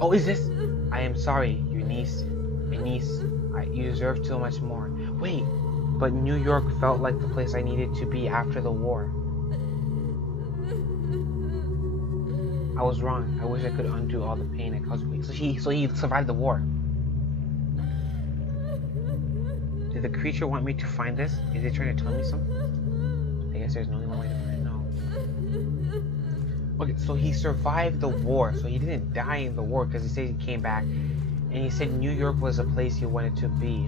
Oh, is this? I am sorry, your niece. My niece. You deserve so much more. Wait, but New York felt like the place I needed to be after the war. I was wrong. I wish I could undo all the pain it caused me. So he survived the war. Did the creature want me to find this? Is it trying to tell me something? I guess there's no one way to find it. No. Okay, so he survived the war. So he didn't die in the war because he said he came back. And he said New York was a place he wanted to be.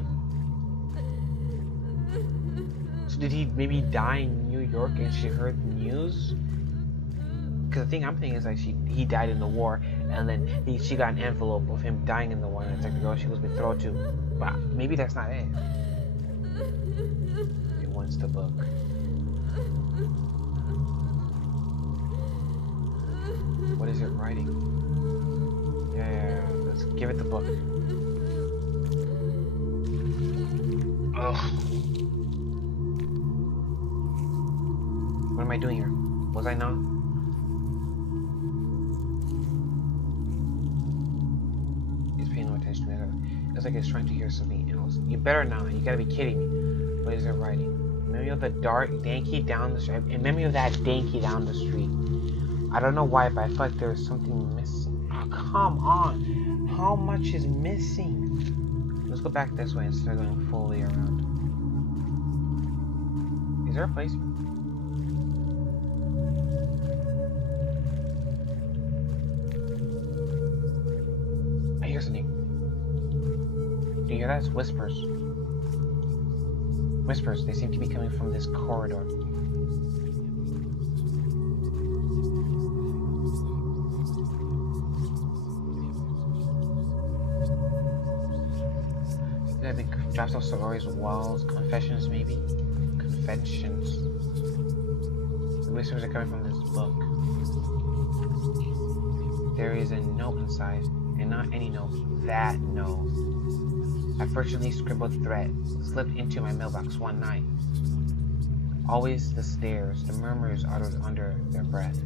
So did he maybe die in New York and she heard the news? Because the thing I'm thinking is like he died in the war, and then she got an envelope of him dying in the war, and it's like the girl she was betrothed to. But maybe that's not it. It wants the book. What is it writing? Yeah. Let's give it the book. Ugh. What am I doing here? Was I not? He's paying no attention to me. It's like he's trying to hear something else. You better not. You gotta be kidding me. What is it writing? Memory of the dark danky down the street. In memory of that danky down the street. I don't know why, but I feel like there's something missing. Oh, come on. How much is missing? Let's go back this way instead of going fully around. Is there a place? I hear something. Do you hear that? It's whispers. Whispers. They seem to be coming from this corridor. I've been drafts of stories, walls, confessions, maybe? Confessions. The whispers are coming from this book. There is a note inside, and not any note, that note. A freshly scribbled threat slipped into my mailbox one night. Always the stares, the murmurs uttered under their breath,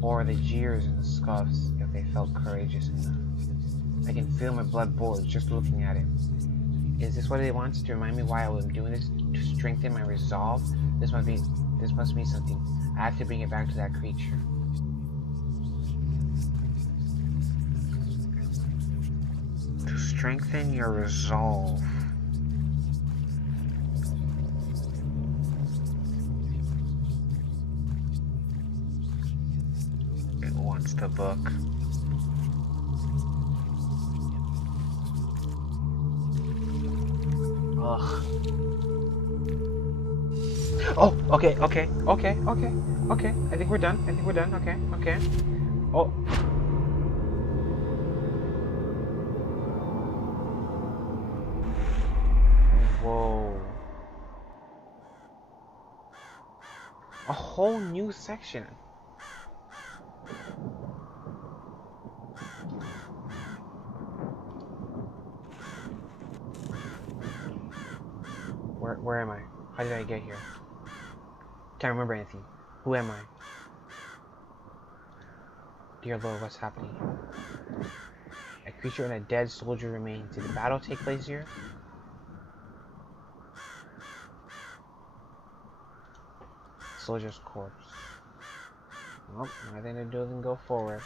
or the jeers and the scoffs if they felt courageous enough. I can feel my blood boil just looking at it. Is this what it wants to remind me why I am doing this? To strengthen my resolve? This must mean something. I have to bring it back to that creature. To strengthen your resolve. It wants the book. Ugh. Oh, okay. I think we're done. Okay. Oh. Whoa. A whole new section. Where am I? How did I get here? Can't remember anything. Who am I? Dear Lord, what's happening? A creature and a dead soldier remain. Did the battle take place here? Soldier's corpse. Nope, nothing to do than go forward.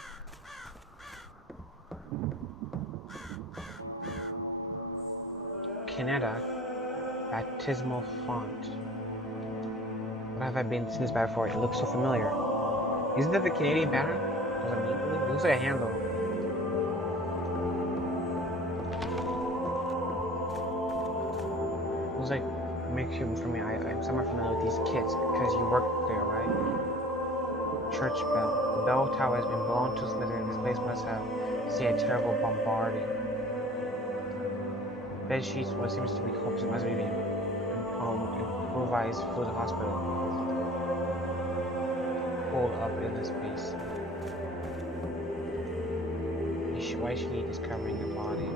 Canada. Baptismal font. What have I been seen this bad before? It looks so familiar. Isn't that the Canadian banner? It looks like a handle. It looks like makes you for me. I'm somewhat familiar with these kids because you work there, right? Church bell. The bell tower has been blown to smithereens. This place must have seen a terrible bombarding. Bed sheets, what seems to be corpses, must be improvised food hospital. Pulled up in this place. Why should he discovering the body?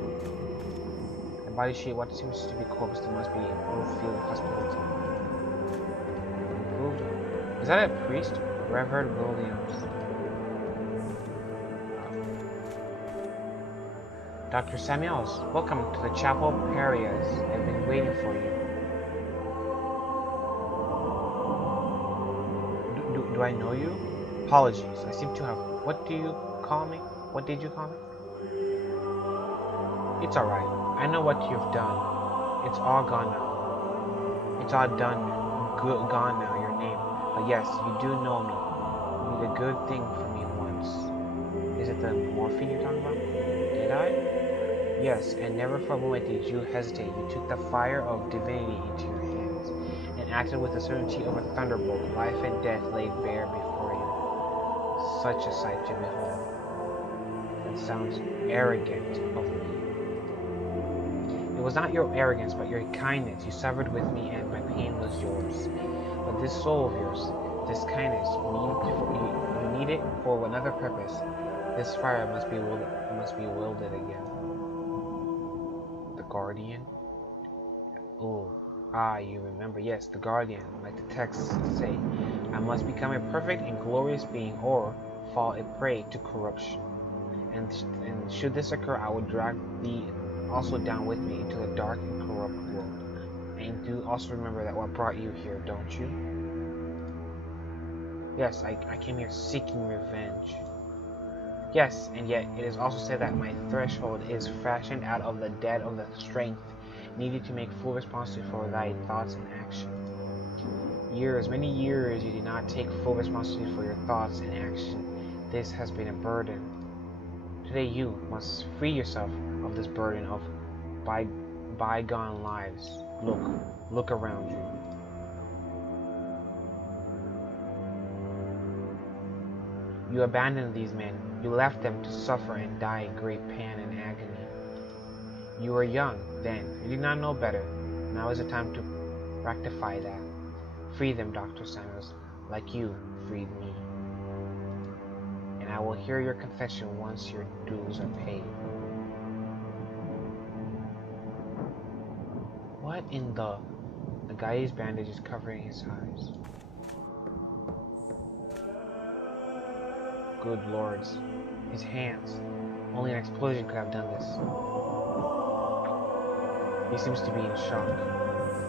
The body sheet, what seems to be corpse, there must be improved field hospitality. Improved? Is that a priest? Reverend Williams. Dr. Samuels, welcome to the Chapel Parias. I've been waiting for you. Do I know you? Apologies, I seem to have... What do you call me? What did you call me? It's alright. I know what you've done. It's all gone now. It's all done. Gone now, your name. But yes, you do know me. You did a good thing for me once. Is it the morphine you're talking about? Did I? Yes, and never for a moment did you hesitate. You took the fire of divinity into your hands, and acted with the certainty of a thunderbolt. Life and death laid bare before you. Such a sight to behold. That sounds arrogant of me. It was not your arrogance, but your kindness. You suffered with me, and my pain was yours. But this soul of yours, this kindness, you need it for another purpose. This fire must be wielded again. The Guardian? Oh, you remember. Yes, the Guardian, like the texts say. I must become a perfect and glorious being, or fall a prey to corruption. And should this occur, I will drag thee also down with me into the dark and corrupt world. And do also remember that what brought you here, don't you? Yes, I came here seeking revenge. Yes, and yet it is also said that my threshold is fashioned out of the dead of the strength needed to make full responsibility for thy thoughts and action. Many years, you did not take full responsibility for your thoughts and action. This has been a burden. Today you must free yourself of this burden of bygone lives. Look around you. You abandoned these men. You left them to suffer and die in great pain and agony. You were young then. You did not know better. Now is the time to rectify that. Free them, Dr. Samuels, like you freed me. And I will hear your confession once your dues are paid. What in the... The guy's bandage is covering his eyes. Good lords. His hands. Only an explosion could have done this. He seems to be in shock.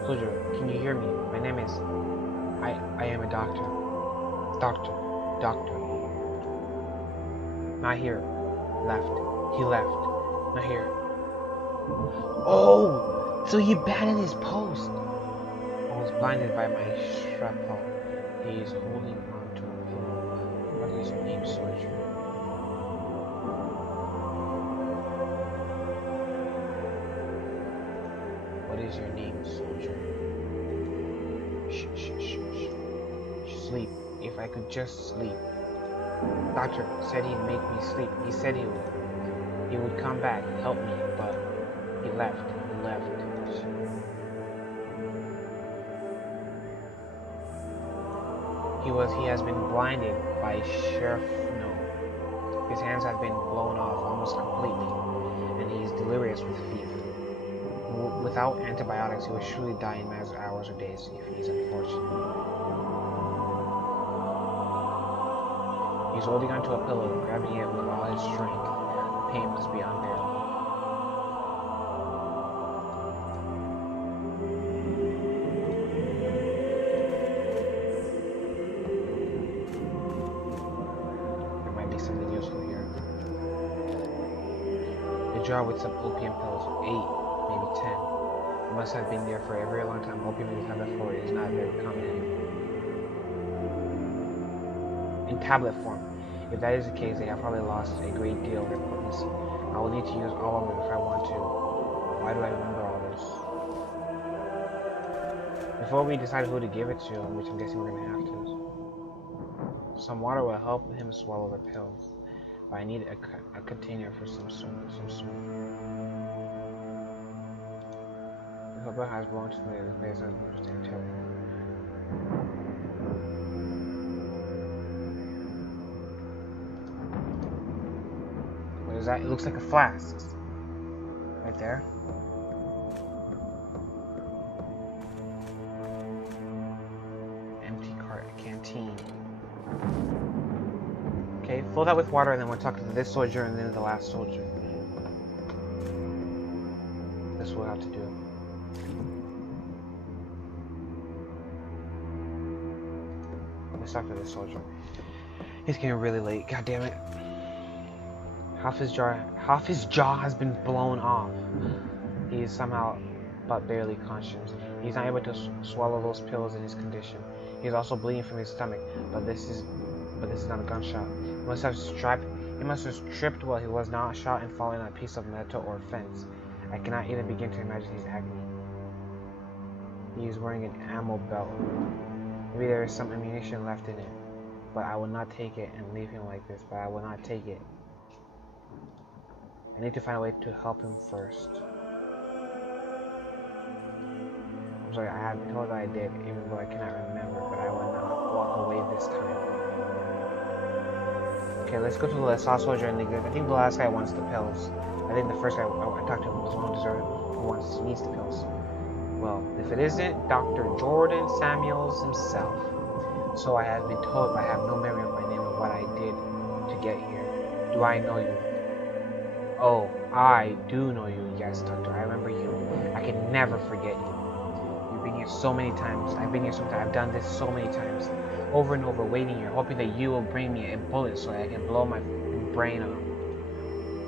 Soldier, can you hear me? My name is... I am a doctor. Doctor. Not here. Left. He left. Not here. Oh! So he abandoned his post! I was blinded by my shrapnel. He is holding on to a pillow. What is your name, soldier? What is your name, soldier? Shh. Sleep. If I could just sleep. Doctor said he'd make me sleep. He said he would come back, help me, but he left. He has been blinded by shrapnel. His hands have been blown off almost completely, and he is delirious with fever. Without antibiotics, he will surely die in matters of hours or days if he is unfortunate. He's holding onto a pillow, grabbing it with all his strength. The pain must be unbearable. There might be something useful here. A jar with some opium pills, 8, maybe 10. It must have been there for a very long time. Opium in tablet form is not very common anymore. In tablet form. If that is the case, they have probably lost a great deal of their potency. I will need to use all of them if I want to. Why do I remember all this? Before we decide who to give it to, which I'm guessing we're going to have to, some water will help him swallow the pills. But I need a container for some sort. The hubba has belonged to the place I don't understand too. What is that? It looks like a flask. Right there. Empty canteen. Okay, fill that with water and then we'll talk to this soldier and then the last soldier. That's what I have to do. Let's talk to this soldier. It's getting really late. God damn it. Half his jaw has been blown off. He is somehow but barely conscious. He's not able to swallow those pills in his condition. He is also bleeding from his stomach, but this is not a gunshot. He must have tripped while he was not shot and fallen on a piece of metal or fence. I cannot even begin to imagine his agony. He is wearing an ammo belt. Maybe there is some ammunition left in it, but I will not take it and leave him like this. But I will not take it. I need to find a way to help him first. I'm sorry, I have been told that I did, even though I cannot remember, but I will not walk away this time. Okay, let's go to the last soldier in the group. I think the last guy wants the pills. I think the first guy I talked to was one who needs the pills. Well, if it isn't, Dr. Jordan Samuels himself. So I have been told, but I have no memory of my name and what I did to get here. Do I know you? Oh, I do know you. Yes, Doctor, I remember you. I can never forget you. You've been here so many times. I've been here so many times. I've done this so many times. Over and over, waiting here, hoping that you will bring me a bullet so I can blow my brain off.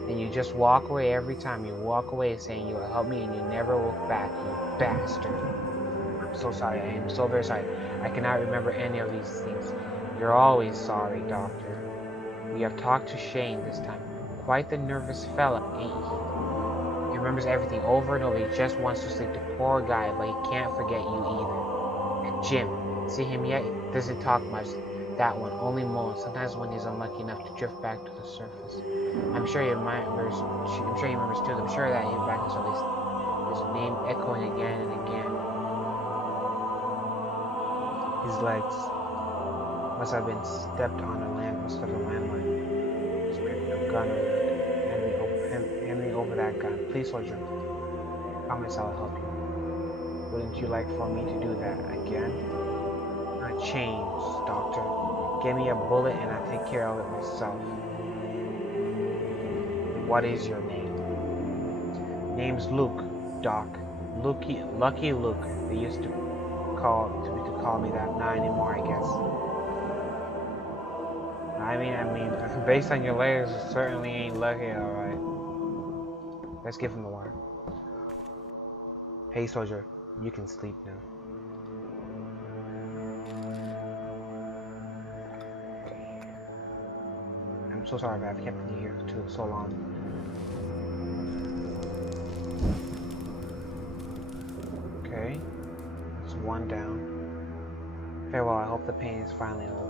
And you just walk away every time. You walk away saying you will help me and you never look back, you bastard. I'm so sorry. I am so very sorry. I cannot remember any of these things. You're always sorry, Doctor. We have talked to Shane this time. Quite the nervous fella, ain't he? He remembers everything over and over. He just wants to sleep. The poor guy, but he can't forget you either. And Jim, see him yet? He doesn't talk much. That one only moans. Sometimes when he's unlucky enough to drift back to the surface. I'm sure he remembers too. I'm sure that he back to his name echoing again and again. His legs must have been stepped on a landmine. Just picking up gun handing over that gun. Please, soldier. Promise I'll help you. Wouldn't you like for me to do that again? Not change, Doctor. Give me a bullet and I'll take care of it myself. What is your name? Name's Luke, Doc. Lucky Luke. They used to call me that. Not anymore, I guess. I mean, based on your legs, it certainly ain't lucky, alright. Let's give him the water. Hey, soldier, you can sleep now. I'm so sorry, but I've kept you here for so long. Okay, that's one down. Farewell, I hope the pain is finally over.